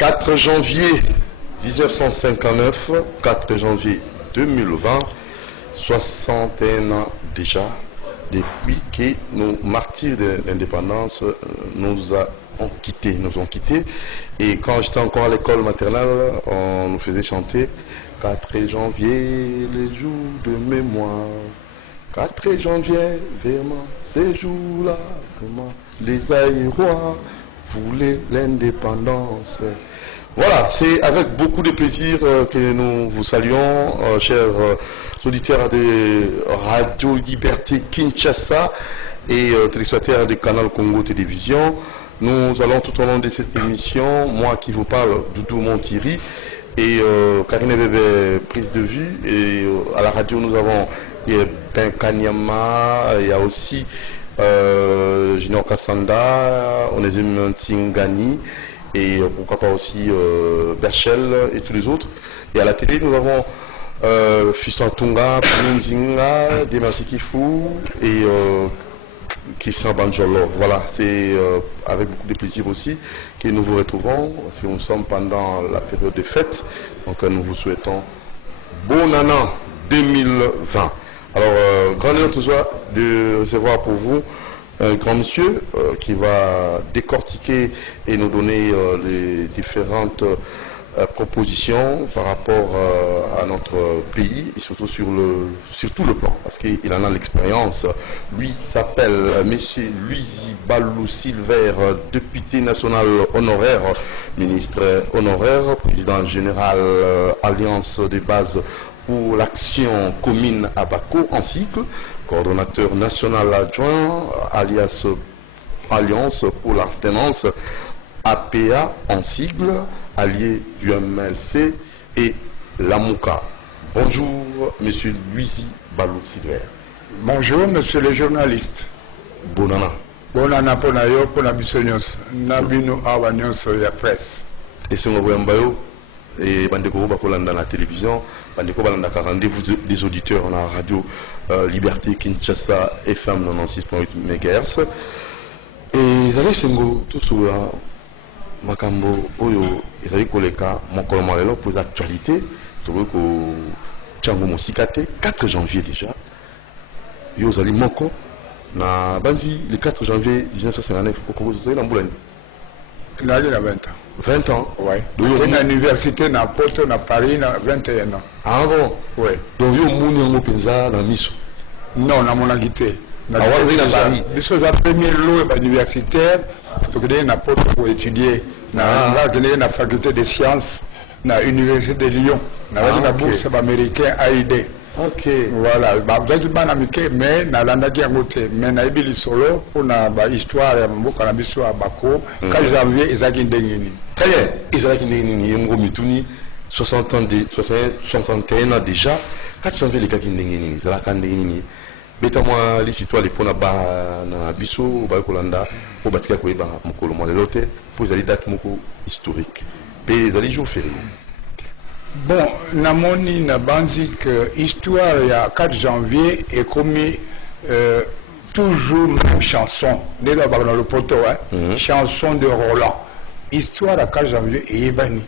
4 janvier 1959, 4 janvier 2020, 61 ans déjà, depuis que nos martyrs de l'indépendance nous ont quittés. Et quand j'étais encore à l'école maternelle, on nous faisait chanter 4 janvier, les jours de mémoire. 4 janvier, vraiment, ces jours-là, vraiment, les aérois voulaient l'indépendance. Voilà, c'est avec beaucoup de plaisir que nous vous saluons, chers auditeurs de Radio Liberté Kinshasa et téléspectateurs du Canal Congo Télévision. Nous allons tout au long de cette émission, moi qui vous parle, Doudou Monthiri, et Karine Bébé, prise de vue, et à la radio nous avons Ben Kanyama, il y a aussi Junior Kassanda, Onésime Tsingani, et pourquoi pas aussi Berchel et tous les autres. Et à la télé, nous avons Fiston Tunga, Mzinga, Demersi Kifou et Christian Banjolo. Voilà, c'est avec beaucoup de plaisir aussi que nous vous retrouvons. Si nous sommes pendant la période des fêtes, donc nous vous souhaitons bon an 2020. Alors, grand honneur toujours de recevoir pour vous un grand monsieur qui va décortiquer et nous donner les différentes propositions par rapport à notre pays et surtout sur tout le plan, parce qu'il en a l'expérience. Lui s'appelle monsieur Luisi Balou Silver, député national honoraire, ministre honoraire, président général Alliance des bases pour l'action commune à Bako en cycle, coordonnateur national adjoint, alias Alliance pour l'alternance APA en sigle, allié du MLC et l'AMOUKA. Bonjour, monsieur Luisi Balou Silver. Bonjour, monsieur le journaliste. Bonana. Bonana pour nayo, pour la bisognos. Nabino awanyos ya presse. Et c'est mon voyant et Bandeko Bakolanda la télévision, Bandeko Balanda rendez-vous des auditeurs en la radio Liberté Kinshasa FM 96.8 MHz. Et ils avaient Sengo tout sur Makambo Oyo, ils avaient Koleka, mon colonel pour l'actualité, tout le coup, Tchango Mosikate, 4 janvier déjà. Yo Zali Moko, na Banzi, le 4 janvier 1959, au Congo, vous avez l'amboulane. Il a 20 ans. 20 ans? Oui. Donc, il y a une université à Porto, à Paris, 21 ans. Ah bon? Oui. Donc, il y a un Penza dans Misso? Non, dans mon agité. Ah ouais, dans Paris. Parce que la première loi universitaire, donc il y a Porto pour étudier. Il y a la faculté des sciences, à l'université de Lyon. Il y a la bourse américaine AID. Ok. Voilà, vous êtes bien américain, mais dans la côté, mais dans les solo pour l'histoire, il y a Bako, 4 janvier, ils ont gagné. Très bien, ils ont gagné 61 ans déjà. 4 janvier, les gars qui ont gagné, ils ont gagné. Bêta-moi, les citoyens, les ponaba, na biso, Bakolanda, au Batika Koeba, Mokolo Molelote, pour les dates historiques. Et les jours fériés. Bon, namoni na banzi que l'histoire il y a 4 janvier est comme toujours même chanson. Dès là dans le poteau, chanson de Roland. Histoire à 4 janvier est ébani.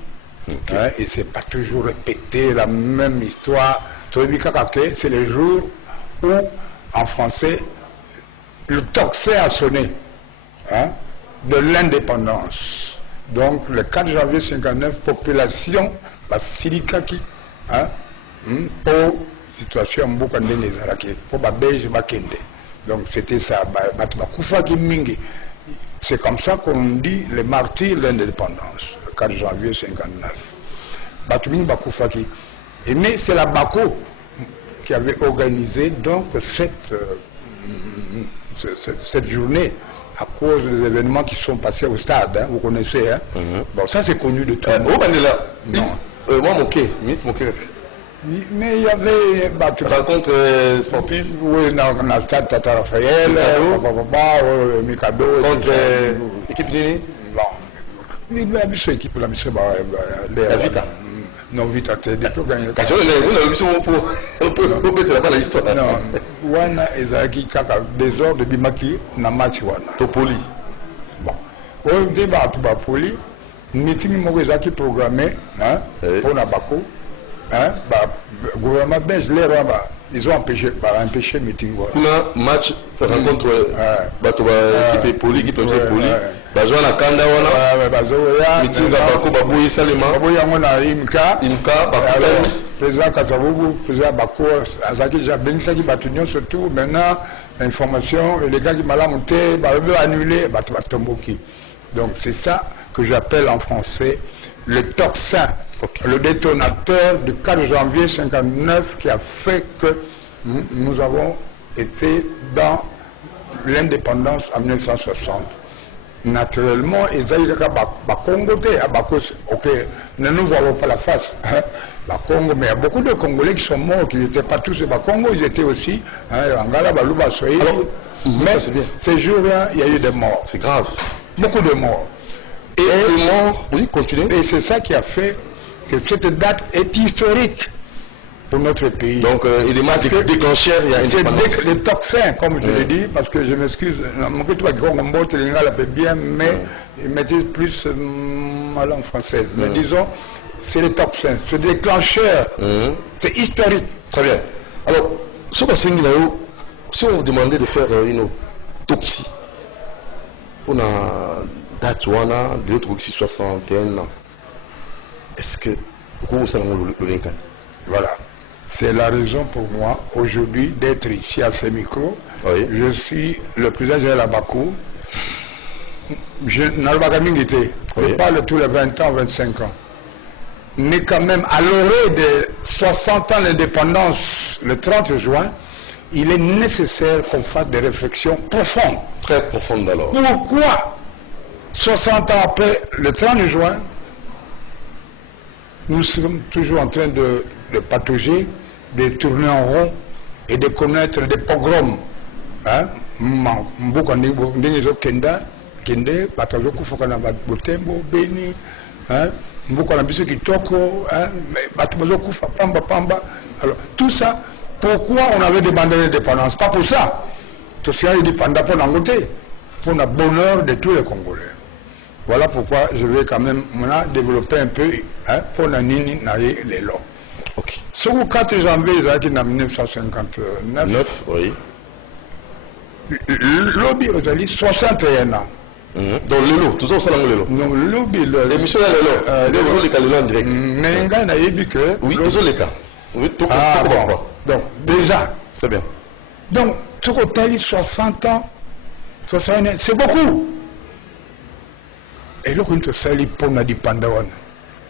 Et c'est pas toujours répété la même histoire. C'est le jour où, en français, le tocsin a sonné de l'indépendance. Donc le 4 janvier 59, population Silikaki, pour situation beaucoup pour Babège Bakende. Donc c'était ça, c'est comme ça qu'on dit les martyrs de l'indépendance, le 4 janvier 59. Et mais c'est la Bako qui avait organisé donc cette journée à cause des événements qui sont passés au stade, vous connaissez. Bon, ça c'est connu de tout le monde. Non. Moi, mais il y avait rencontre sportive. Oui, dans le stade Tata Raphaël, Mikado, contre l'équipe Nini. Bon, il y a une équipe, la Vita. Non, Vita, tu as gagné. Non, Wana Ezaki Kaka, désordre de Bimaki, na match Wana. Topoli. Bon, on débat Poli. meeting moko ezaki programmé pour Nabako. Gouvernement belge, ils ont empêché le meeting. Kuna match rencontre équipe poli, équipe poli. Bazo na kanda wana. Meeting Nabako baboyi salema. Baboyi yango na imka bakuta. Président Kasavubu, président Bako, Azaki Jabenisaki Batunion surtout maintenant information et les gars qui m'ont monté, annulé, Batomboki. Donc c'est ça que j'appelle en français le tocsin, le détonateur du 4 janvier 59 qui a fait que nous avons été dans l'indépendance en 1960. Naturellement, ils ont Congo, ok, ne nous voyons pas la face. Congo, mais il y a beaucoup de Congolais qui sont morts, qui n'étaient pas tous au Congo, ils étaient aussi Angala, Balouba, Soye. Mais ces jours-là, il y a eu des morts. C'est grave. Beaucoup de morts. Et les morts, oui, continuez. Et c'est ça qui a fait que cette date est historique pour notre pays. Donc, il est marqué déclencheur, il y a une c'est les toxins, comme je l'ai dit, parce que je m'excuse, bien, mais il maîtrise plus ma langue française. Mais disons, c'est les toxins, c'est des déclencheurs, c'est historique. Très bien. Alors, si on vous demandait de faire une autopsie, on a date de l'autre aussi 61 ans, est-ce que vous savez le Voilà. C'est la raison pour moi aujourd'hui d'être ici à ce micro. Oui. Je suis le président de la Bakou. Je parle tous les 20 ans, 25 ans. Mais quand même, à l'orée de 60 ans d'indépendance, le 30 juin, il est nécessaire qu'on fasse des réflexions profondes. Très profondes alors. Pourquoi 60 ans après le 30 juin, nous sommes toujours en train de patauger, de tourner en rond et de connaître des pogroms. Alors, tout ça, pourquoi on avait demandé l'indépendance? Pas pour ça. Tout ça est indépendant pour l'Angleterre, pour le bonheur de tous les Congolais. Voilà pourquoi je vais quand même développer un peu pour la Nini Naye Lelo. Ok. Sur le 4 janvier 1959, oui. Le lobby aux alliés 61 ans. Donc Lelo, tout ça, c'est le Lelo. Donc le lobby, l'émission est Lelo. Les cas en direct. Mais il a dit que. Oui, tous les cas. Oui, tout bon. Donc déjà. C'est bien. Donc, tout au total, 60 ans, 61 ans, c'est beaucoup. Et là, on te salue pour l'indépendance.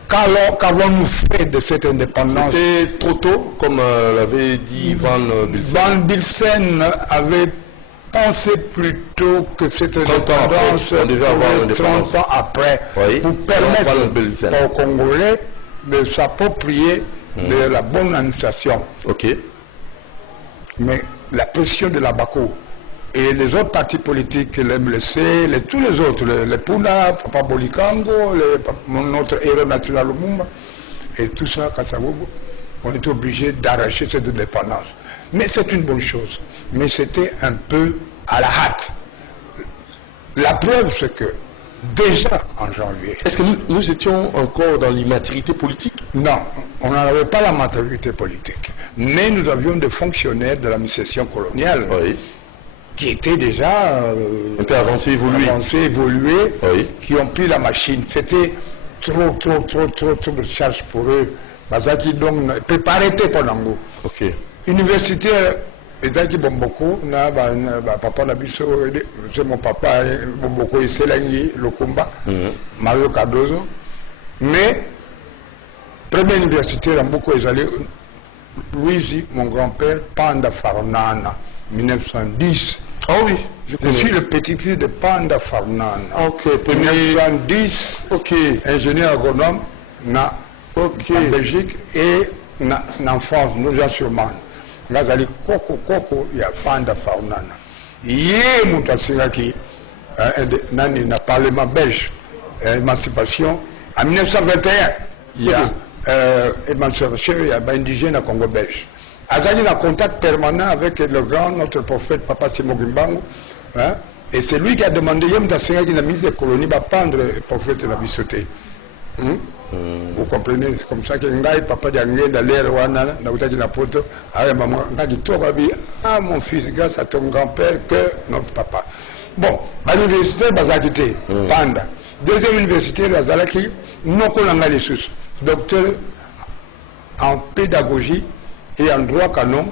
Qu'avons-nous fait de cette indépendance? C'était trop tôt, comme l'avait dit Van Bilsen. Van Bilsen avait pensé plutôt que cette indépendance on devait avoir 30 ans après, pour permettre aux Congolais de s'approprier de la bonne administration. Ok. Mais la pression de la Bako et les autres partis politiques, les MLC, tous les autres, les Puna, Papa Bolikango, notre héros national Lumumba, et tout ça, Kasavubu, on était obligé d'arracher cette indépendance. Mais c'est une bonne chose. Mais c'était un peu à la hâte. La preuve, c'est que déjà en janvier... Est-ce que nous étions encore dans l'immaturité politique? Non, on n'avait pas la maturité politique. Mais nous avions des fonctionnaires de l'administration coloniale qui étaient déjà un peu avancés, évolués, qui ont pris la machine. C'était trop de charge pour eux. Bazaki donc ne peut pas arrêter pendant nous. Ok. Universitaire, Ezaki Bomboko, papa Nabiso, c'est mon papa, Bomboko, Iselangi, Lokumba, Mario Cardozo. Mais, premier universitaire, en beaucoup, ils allaient, Louisi, mon grand-père, Panda Farnana, 1910. Ah oui, je suis le petit-fils de Panda Farnana. Ok, 1910, ingénieur agronome, en Belgique et en France, nous assurons. Ngazali koko il y a Panda Farnana. Yé Moutassinaki, nani na parlement belge, émancipation. En 1921, il y a émancipation, il y a indigène à Congo belge. Azali a contact permanent avec le grand, notre prophète Papa Simogimbangu. Et c'est lui qui a demandé, Yé Moutassinaki, la ministre des colonies, va prendre le prophète de la Bissoté. Vous comprenez? C'est comme ça que Ngai, papa d'Angé, d'aller Rwanda, Nautaki Napoto, avec maman, Ngai Torabi, ah mon fils, grâce à ton grand-père, que notre papa. Bon, à l'université, Bazakité, Panda. Deuxième université, Bazalaki, non qu'on a les sous. Docteur en pédagogie et en droit canon.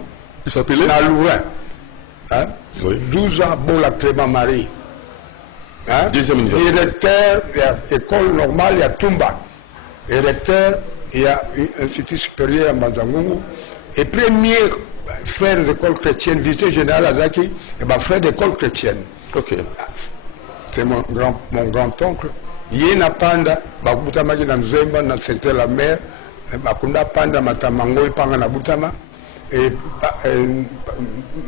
Il s'appelait Nalouin. Hein? Oui. 12 ans, Bola Clément Marie. Hein? Deuxième université. Directeur, il y a école normale, il y a Tumba. Et recteur, il y a un institut supérieur à Manzangungu. Et premier frère d'école chrétienne, vice-général Azaki, et ma frère d'école chrétienne. Ok. C'est mon grand-oncle. Yéna Panda, Bakutama qui dans Zemba, dans le secteur de la mer, Bakunda Panda, Matamango, et Panga Nabutama. Et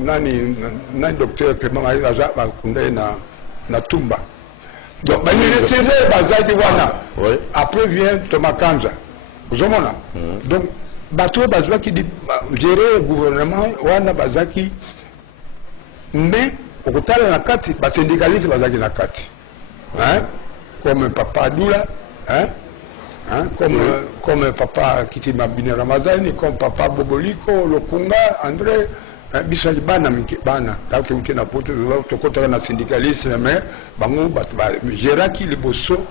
nani docteur Clément Marie Laza, Bakunda na Tumba. Donc, l'université Bazaki Wana. Après vient Thomas Kanza. Vous avez donc, Bateau Bazaki dit gérer le gouvernement Wana Bazaki. Mais, au total, la carte, les syndicalistes Bazaki la carte. Hein? Comme papa Doula, hein? Hein? Comme papa Kitima Bine Ramazani, comme papa Boboliko, Lokunga, André. Bisaki bana bana tant que mutena poto to kota na syndicaliste mais bango géraki le bosso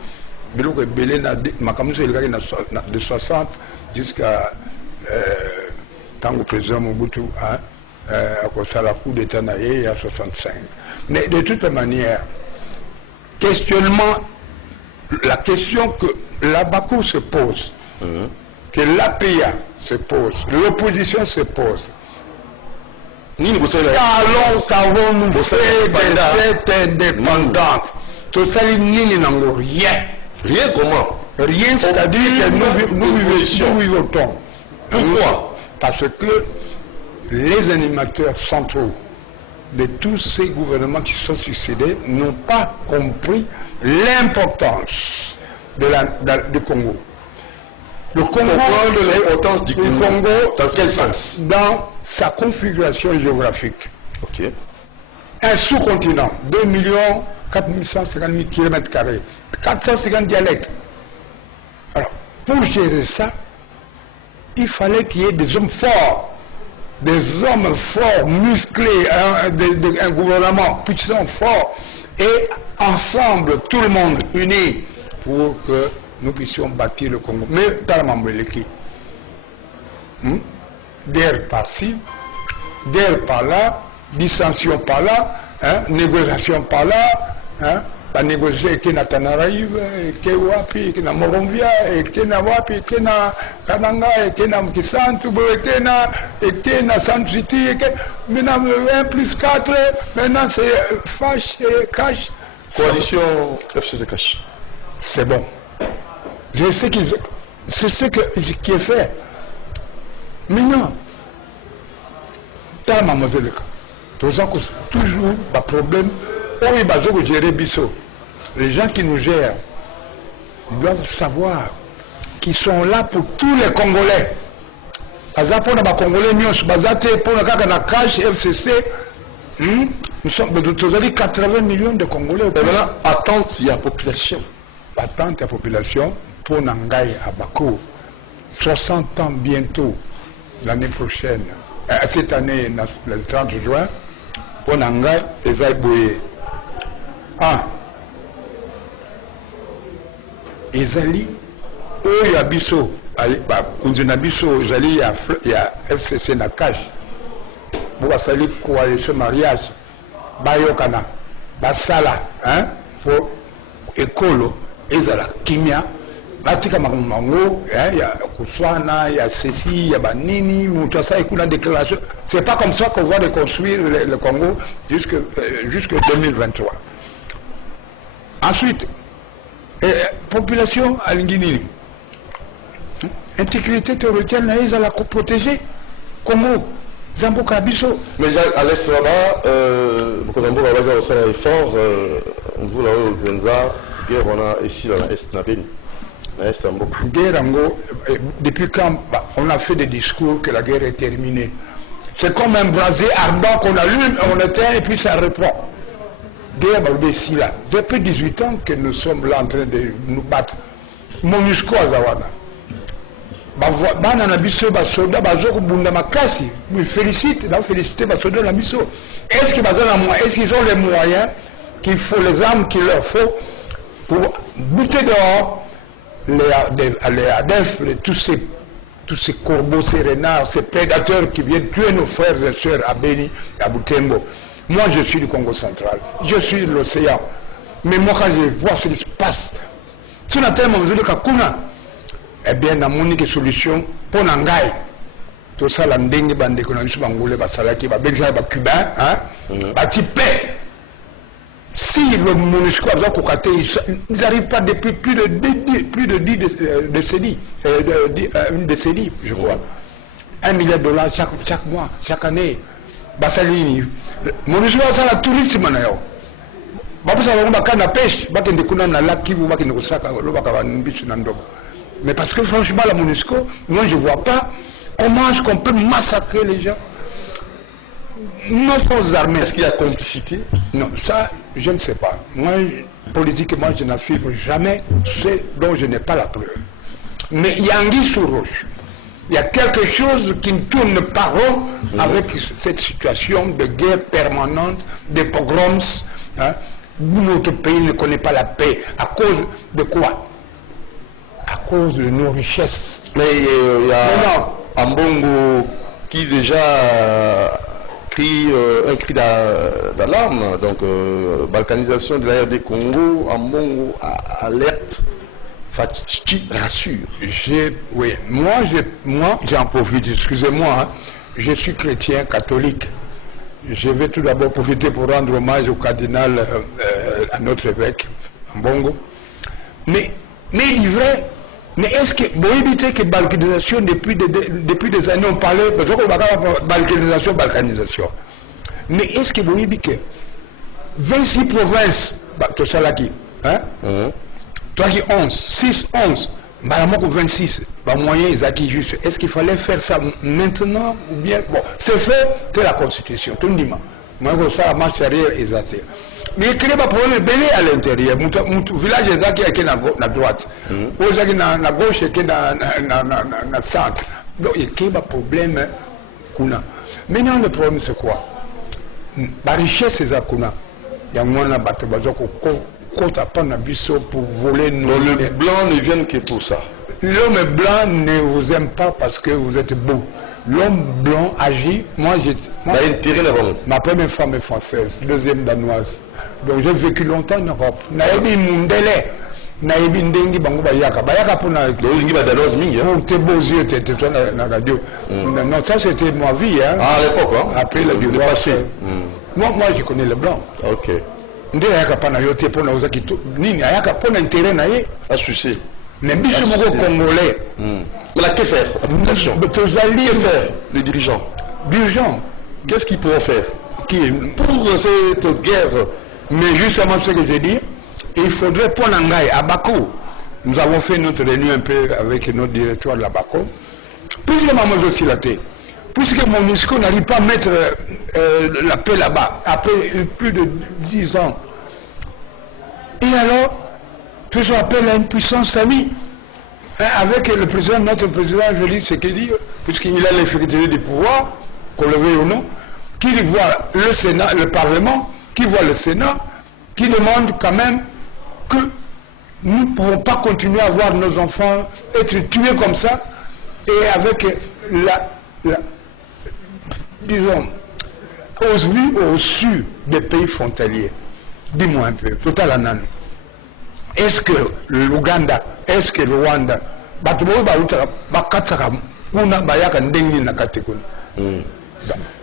biloko belé na makamuso elekaki na de 60 jusqu'à tant que président Mobutu a kosala coup d'état na ye à 65. Mais de toute manière questionnement, la question que l'Abakou se pose, que l'APA se pose, l'opposition se pose. Qu'avons-nous fait de cette indépendance? Tout ça, rien. Rien comment? Rien, c'est-à-dire que nous vivons. Pourquoi? Parce que les animateurs centraux de tous ces gouvernements qui sont succédés n'ont pas compris l'importance du Congo. Le Congo, l'importance du Congo, dans quel sens? Dans sa configuration géographique. Ok. Un sous-continent, 2 450 000 km², 450 dialectes. Alors, pour gérer ça, il fallait qu'il y ait des hommes forts, musclés, un gouvernement puissant, fort, et ensemble, tout le monde uni, pour que nous puissions bâtir le Congo. Mais dans la Mambeleki, d'air par-ci, d'air par-là, dissension par-là, négociation par-là, la négocier qui na Tanaraïve, qui wapi, qui na Moromvia, qui na wapi, qui na Kananga, qui na Mkisantu, qui na San City, maintenant 1 plus 4, maintenant c'est Fash et Cash. Coalition FCC Cash. C'est bon. C'est ce qui est fait. Maintenant, dans mademoiselle, toujours un problème. Oui, gérer Bissot. Les gens qui nous gèrent doivent savoir qu'ils sont là pour tous les Congolais. Pour les Congolais, pour le cash FCC, nous sommes 80 millions de Congolais. Et maintenant, attente, il y a population. Attente à la population pour Nangaï à Bako. 60 ans bientôt, l'année prochaine, cette année, le 30 juin, pour Nangaï et Zaïboué. Ezali, il y a Bisso, il y a FCC na cash. Pour sali coalition mariage, Bayokana, Basala, pour écolo, Ezala, Kimia, Batika Mamango, il y a Kouswana, il y a Ceci, il y a Banini, Moutassa, et la déclaration. C'est pas comme ça qu'on va reconstruire le Congo jusqu'en 2023. Ensuite, population à l'Inguinili. Intégrité territoriale, ils allaient la protéger. Comment Zambo Kabiso. Mais à l'est là-bas, Zambo va faire aussi un effort. On vous l'a vu, on a ici dans l'est, depuis quand on a fait des discours que la guerre est terminée. C'est comme un brasier ardent qu'on allume, on éteint et puis ça reprend. Guerre ici là. Depuis 18 ans que nous sommes là en train de nous battre. MONUSCO azawana. Bana na biso ba soda bazo kubunda makasi. Je félicite, là féliciter ba soda na biso. Est-ce qu'ils ont les moyens qu'il faut, les armes qu'il leur faut pour buter dehors les ADF, tous ces corbeaux, ces renards, ces prédateurs qui viennent tuer nos frères et sœurs à Beni, à Butembo. Moi, je suis du Congo central, je suis de l'océan. Mais moi, quand je vois ce qui se passe, si on a tellement besoin de Kakuna, eh bien, on a une solution pour Nangai. Tout ça, la ndenge bande qu'on a vu Bangolais, Basalaki, Babexay, Bacubain, Batipé. Si le MONUSCO a besoin de Kokate, ils n'arrivent pas depuis plus de 10 décennies, une décennie, je crois. $1 milliard chaque mois, chaque année. Basalini, MONUSCO a ça la tourisme maintenant. Mais parce que franchement, la MONUSCO, moi je ne vois pas comment est-ce qu'on peut massacrer les gens. Nos forces armées. Est-ce qu'il y a complicité? Non, ça, je ne sais pas. Moi, politiquement, je n'affirme jamais ce dont je n'ai pas la preuve. Mais il y a anguille sous roche. Il y a quelque chose qui ne tourne pas rond avec cette situation de guerre permanente, des pogroms, hein, où notre pays ne connaît pas la paix. À cause de quoi? À cause de nos richesses. Mais il y a Ambongo qui déjà crie un cri d'alarme. Donc, balkanisation de la RD Congo, Ambongo alerte. Fatchi rassure. Oui, moi j'en profite, excusez-moi, hein, je suis chrétien catholique. Je vais tout d'abord profiter pour rendre hommage au cardinal, à notre évêque, Mbongo. Mais il est vrai, mais est-ce que vous évitez que balkanisation depuis des années on parlait, parce que balkanisation. Mais est-ce que vous évitez que 26 provinces, tout ça là qui, hein? Toi qui 11, 6, 11, Malamoko 26, moyen ils acquis juste. Est-ce qu'il fallait faire ça maintenant ou bien? Bon, c'est fait, c'est la constitution, tout le monde. Moi, ça, la marche arrière est athée. Mais il crée un problème belé à l'intérieur. Mon village est qui est à droite. Aux gens qui à gauche et qui est à centre. Donc il crée un problème. Maintenant, le problème, c'est quoi? La richesse, c'est ça. Il y a moins de pour voler nos... Les blancs ne viennent que pour ça. L'homme blanc ne vous aime pas parce que vous êtes beau. L'homme blanc agit. Moi, ma première femme est française, deuxième danoise. Donc j'ai vécu longtemps en Europe. Naïbi Mundele, Naïbi Ndengi Bango Bayaka. Bayaka pour tes beaux yeux, tu étais dans la radio. Non, ça c'était ma vie. Hein. Ah, à l'époque, hein? Après le divorce. Moi, je connais le blanc. Ok. Nde ayaka pana yote pona uza kitu nini ayaka pona intérêt na ye à sucer mais biso moko congolais mais que faire attention tozali que faire les dirigeants qu'est-ce qu'ils pourront faire pour cette guerre? Mais justement ce que j'ai dit, il faudrait pour Nangai à Bako. Nous avons fait notre réunion un peu avec notre directeur de la Bako puisque maman aussi la tête. Puisque MONUSCO n'arrive pas à mettre la paix là-bas, après plus de 10 ans. Et alors, tout ça appelle à une puissance amie. Hein, avec le président, notre président, je dis ce qu'il dit, puisqu'il a l'effectivité du pouvoir, qu'on le veuille ou non, qui voit le Sénat, le Parlement, qui voit le Sénat, qui demande quand même que nous ne pouvons pas continuer à voir nos enfants être tués comme ça, et avec disons, au sud des pays frontaliers. Dis-moi un peu, total anan. Est-ce que l'Ouganda, est-ce que le Rwanda,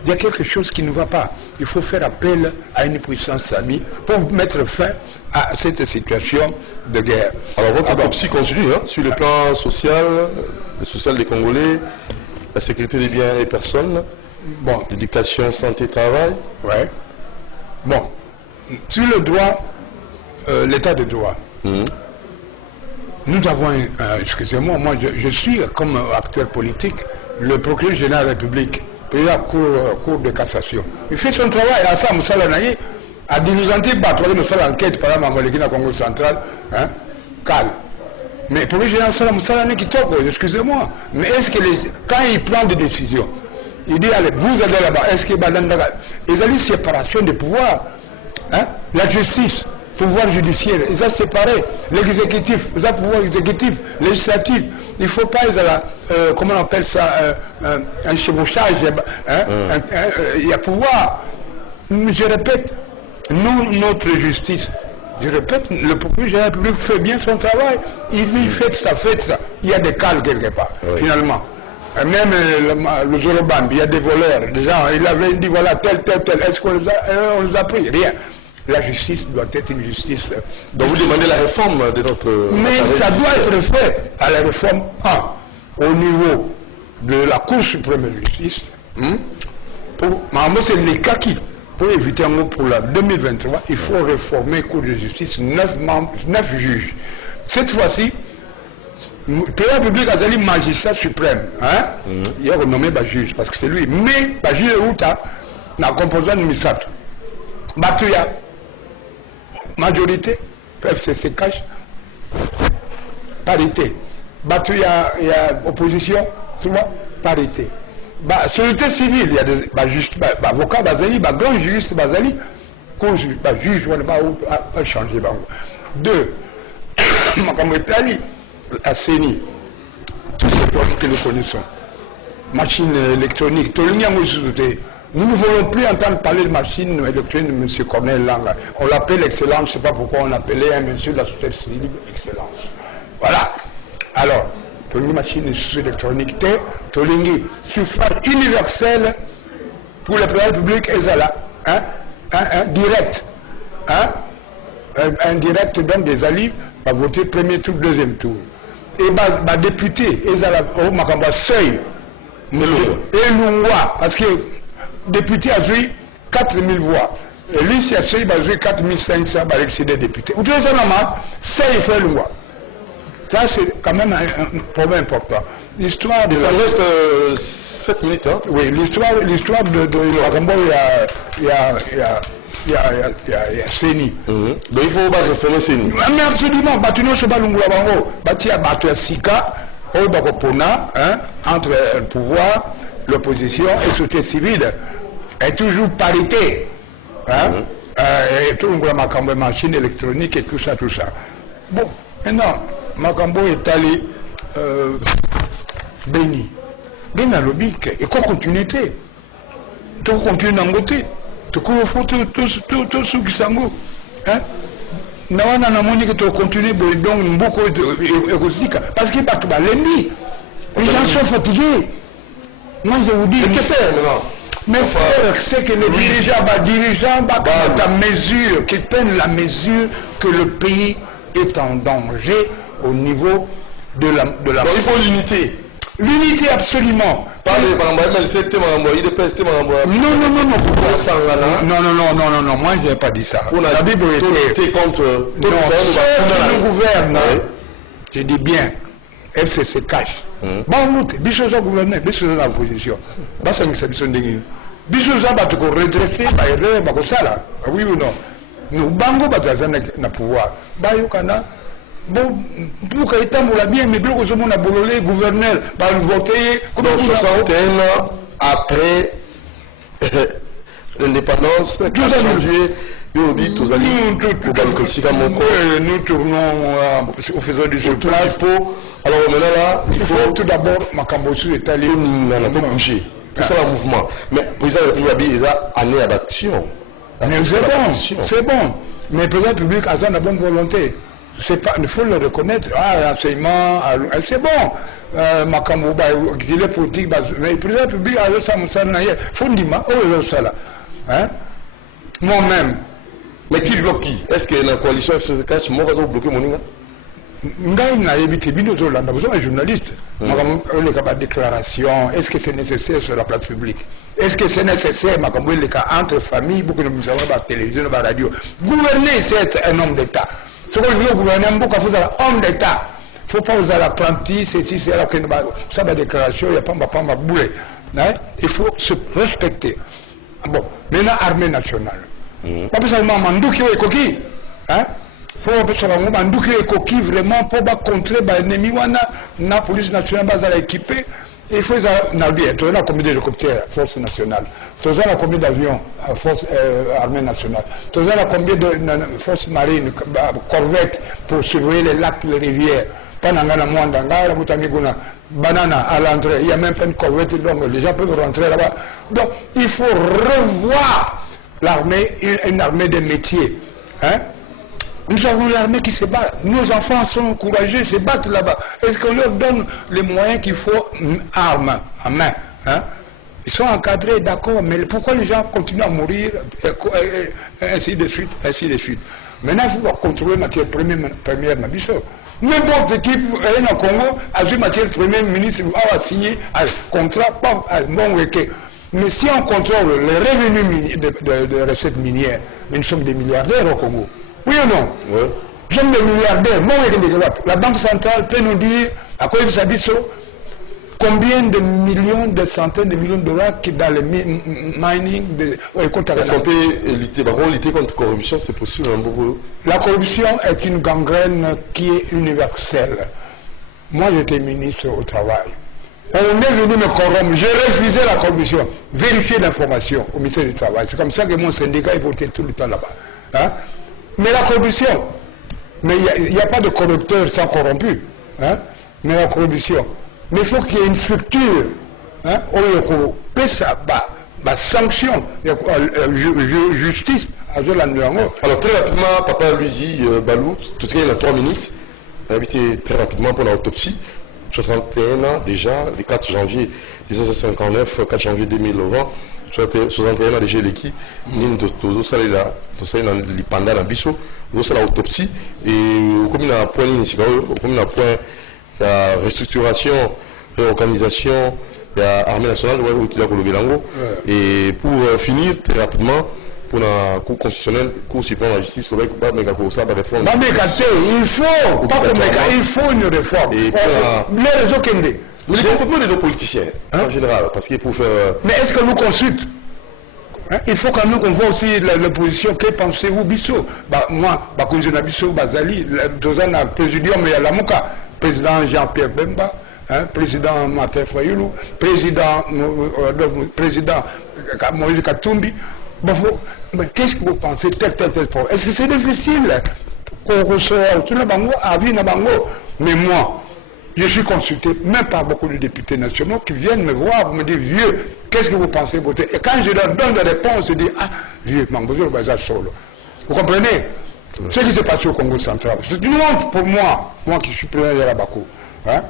il y a quelque chose qui ne va pas. Il faut faire appel à une puissance amie pour mettre fin à cette situation de guerre. Alors votre autopsie continue hein, sur le plan social, le social des Congolais, la sécurité des biens et personnes. Bon, l'éducation, santé, travail. Ouais. Bon, sur le droit, l'état de droit, nous avons, excusez-moi, moi je suis comme acteur politique, le procureur général de la République, président cour de cassation. Il fait son travail, à ça, Moussa Lanaï, à diligenter, nous avons enquête par exemple, en Congo central, hein, calme. Mais pour le général Salam Salane qui toque, excusez-moi. Mais est-ce que quand il prend des décisions, il dit allez, vous allez là-bas, est-ce que ils ont une séparation des pouvoirs, hein? La justice, pouvoir judiciaire, ils ont séparé l'exécutif, ils ont pouvoir exécutif, législatif. Il ne faut pas, comment on appelle ça, un chevauchage, hein? Il y a pouvoir. Je répète, nous, notre justice, je répète, le procureur de la République fait bien son travail. Il fait ça, il y a des cales quelque part, finalement. Et même le Zorobambi, il y a des voleurs, des gens, il avait dit voilà, tel, est-ce qu'on les a pris? Rien. La justice doit être une justice. Donc vous demandez la réforme de notre... Mais ça doit être fait à la réforme 1, au niveau de la Cour suprême de justice. C'est les kaki. Pour éviter un mot pour la 2023, il faut réformer la Cour de justice, 9 juges. Cette fois-ci, le président de la République a dit magistrat suprême. Hein? Il a renommé le juge, parce que c'est lui. Mais le juge Outa n'a composé de Misato. Batuya, majorité, FCC cash, parité. Batuya, il y a opposition, souvent, parité. Société civile, il y a des avocats, des grands juristes, des juges, on va changer. 2, la CENI, tous ces produits que nous connaissons, machines électroniques, nous ne voulons plus entendre parler de machines électroniques de M. Cornel Langa. On l'appelle Excellence, je ne sais pas pourquoi on appelait un monsieur de la société civile Excellence. Voilà. Alors, Tolingi machine électronique, Tolingi suffrage universel pour le président public et Zala, direct. Un direct donc des alliés va voter premier tour, deuxième tour. Et les députés, ils ont un seuil. Et l'Ungwa, parce que le député a joué 4000 voix. Et lui, si il a joué 4500, il va excéder députés. Vous trouvez ça normal? C'est il faut l'Ungwa. Ça, c'est quand même un problème important. L'histoire de... Ça reste 7 minutes, hein? Oui, l'histoire de Makambo, il y a CENI. Donc il faut réformer CENI. Mais absolument, Batuno Sobalungula Bango, Batia Batua Sika, Obakopona, entre le pouvoir, l'opposition et la société civile, est toujours parité. Et tout le Makambo, machine électronique et tout ça. Bon, maintenant, Makambo est allé béni. Béni à l'obique, et quoi continuité? Tout continue dans le côté. Tout ceux qui s'engouent. Nawana namoni que tu continues donc beaucoup de parce qu'il pas l'ennemi. Les gens sont fatigués. Moi je vous dis. Qu'est-ce que c'est maintenant? Mais frère, c'est que les dirigeants prennent la mesure, qu'ils prennent la mesure que le pays est en danger au niveau de la... Donc il faut l'unité. L'unité absolument. Parlez, non, moi je n'ai pas dit ça. La Bible était contre. Non, ceux qui nous gouvernent, je dis bien, FCC cache. Bon, Bichos a gouverné, Bichos a l'opposition. Basta une exception de Guinée. Bichos a battu pour redresser, oui ou non? Nous, Bango Batazan n'a pouvoir. Bayokana. Bon, pour qu'il ait bien, mais pour que mon abololé, gouverneur, va voter. Donc 61 ans après l'indépendance, 4 janvier, nous tournons au faisant du jeu place. Alors maintenant là, il faut tout d'abord Makambosu est allé bouger. Tout ça le mouvement. Mais le président de la République, il a année d'action. Mais c'est bon. Mais le président de la République a une bonne volonté. Il faut le reconnaître. L'enseignement, c'est bon. Makambo, exilé politique, mais le président de la République a ça, fondiment, ça là. Moi-même. Mais qui bloque qui? Est-ce que la coalition FCC moi, va bloquer mon nom? Ngai n'a évité bien aux Hollandais, vous êtes un journaliste. Le cas de déclaration, est-ce que c'est nécessaire sur la place publique? Est-ce que c'est nécessaire, le cas entre familles, beaucoup de nous avons la télévision, la radio? Gouverner, c'est un homme d'État. Ce qu'on veut gouverner, beaucoup de homme d'État. Il ne faut pas vous apprenti, ceci, c'est là que ça va déclaration, il n'y a pas bouler. Il faut se respecter. Bon, maintenant, armée nationale. Pas seulement Mandou qui est coquille. faut que bango banduki ekoki vraiment pour contrer l'ennemi wana na police nationale bazala équipé. Il faut na bien, tu as combien d'hélicoptères force nationale, tu as combien d'avions force armée nationale, tu as combien de force marine, corvettes pour surveiller les lacs, les rivières. Pendant la Mwandanga, banana à l'entrée, il n'y a même pas une corvette, donc les gens peuvent rentrer là-bas. Donc il faut revoir l'armée, une armée de métiers. Hein? Nous avons l'armée qui se bat. Nos enfants sont courageux, se battent là-bas. Est-ce qu'on leur donne les moyens qu'il faut, armes en main, hein? Ils sont encadrés, d'accord, mais pourquoi les gens continuent à mourir, ainsi de suite, ainsi de suite. Maintenant, il faut contrôler la matière première, n'importe qui est au Congo, a vu matière première ministre, a signé un contrat, pas bon week-end. Mais si on contrôle les revenus de recettes minières, mais nous sommes des milliardaires au Congo. Oui ou non? Oui. Nous sommes des milliardaires. La Banque centrale peut nous dire, à quoi il s'habille, combien de millions, de centaines de millions de dollars qui dans le mining de... Est-ce qu'on peut lutter contre la corruption? C'est possible, hein, beaucoup. La corruption est une gangrène qui est universelle. Moi, j'étais ministre au travail. On est venu me corrompre. J'ai refusé la corruption. Vérifier l'information au ministère du Travail. C'est comme ça que mon syndicat est voté tout le temps là-bas. Hein? Mais la corruption, mais il n'y a pas de corrupteur sans corrompu. Hein? Mais la corruption. Mais il faut qu'il y ait une structure. Hein? On peut ça, sanction, justice. Alors très rapidement, Papa Luigi Balou, tout cas il a 3 minutes. On a invité très rapidement pour l'autopsie. 61 ans déjà, le 4 janvier 1959, 4 janvier 2020, 61 ans déjà l'équipe, nous avons pendant la biso, nous avons l'autopsie, et comme il y a un point, comme il y a un point, la restructuration, réorganisation, la armée nationale, et pour finir très rapidement, pour la Cour constitutionnelle, Cour suprême de la justice, il faut pas réforme. Il faut une réforme. Les réseaux Kende. Mais les comportements de nos politiciens, en général, parce qu'il faut faire... Mais est-ce que nous consultons? Il faut que nous voit aussi l'opposition. Que pensez-vous, Bissot? Moi, Bakunjena Bissot, Bazali, le président Meyalamuka, président Jean-Pierre Bemba, président Martin Fayoulou, président Moïse Katumbi. Mais qu'est-ce que vous pensez tel point? Est-ce que c'est difficile qu'on reçoive tout le bango à vie na bango? Mais moi, je suis consulté même par beaucoup de députés nationaux qui viennent me voir, me dire vieux, qu'est-ce que vous pensez voter? Et quand je leur donne des réponses, je dis ah vieux, Mangozo Baza Solo. Vous comprenez? Ce qui s'est passé au Congo central, c'est une honte pour moi qui suis président de la Bako. Hein?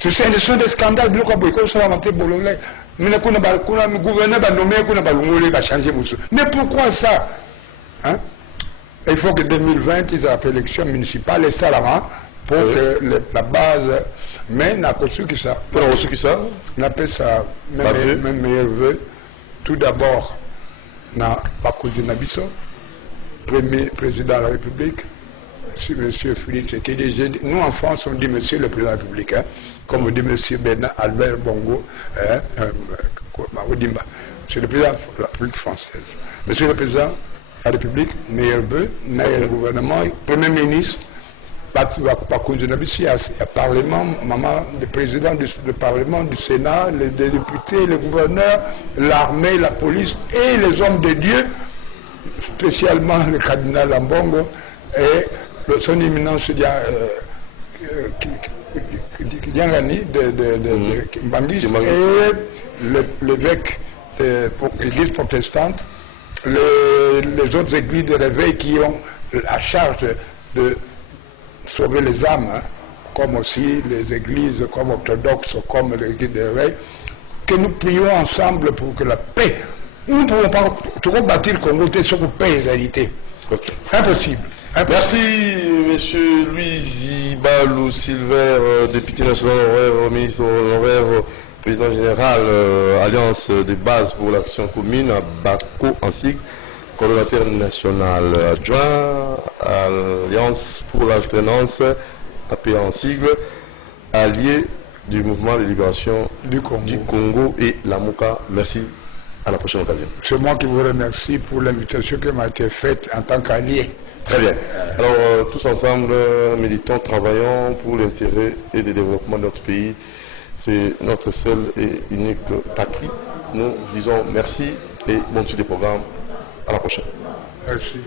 Ce sont des scandales, mais le gouverneur va nommer, va changer. Mais pourquoi ça? Hein? Il faut que 2020, ils aient l'élection municipale et ça là pour que la base. Mais on a reçu qui ça? On appelle ça même meilleur vœu. Tout d'abord, na Bakoudjena Bissot, premier président de la République, M. Philippe Tshisekedi. Nous en France, on dit Monsieur le Président de la République. Hein? Comme on dit M. Bernard Albert Bongo, Monsieur le Président de la République française. Monsieur le Président de la République, meilleur vœu, meilleur gouvernement, Premier ministre, il y a Parlement, le président du Parlement, du Sénat, les députés, les gouverneurs, l'armée, la police et les hommes de Dieu, spécialement le cardinal Ambongo et son éminence Diangani de Kimbangis et l'évêque de l'église protestante, les autres églises de réveil qui ont la charge de sauver les âmes, hein, comme aussi les églises comme orthodoxes, comme l'église de réveil, que nous prions ensemble pour que la paix, nous ne pouvons pas tout bâtir le Congo sur la paix et la réalité. Okay. Impossible. Merci, monsieur Louis Balou Silver, député national honoraire, ministre honoraire, président général, Alliance des bases pour l'action commune, à Bako en sigle, coordonnateur national adjoint, Alliance pour l'alternance, APA en sigle, allié du mouvement de libération du Congo et la MOUCA. Merci, à la prochaine occasion. C'est moi qui vous remercie pour l'invitation qui m'a été faite en tant qu'allié Très bien. Alors, tous ensemble, méditons, travaillons pour l'intérêt et le développement de notre pays. C'est notre seule et unique patrie. Nous disons merci et bon suite des programmes. À la prochaine. Merci.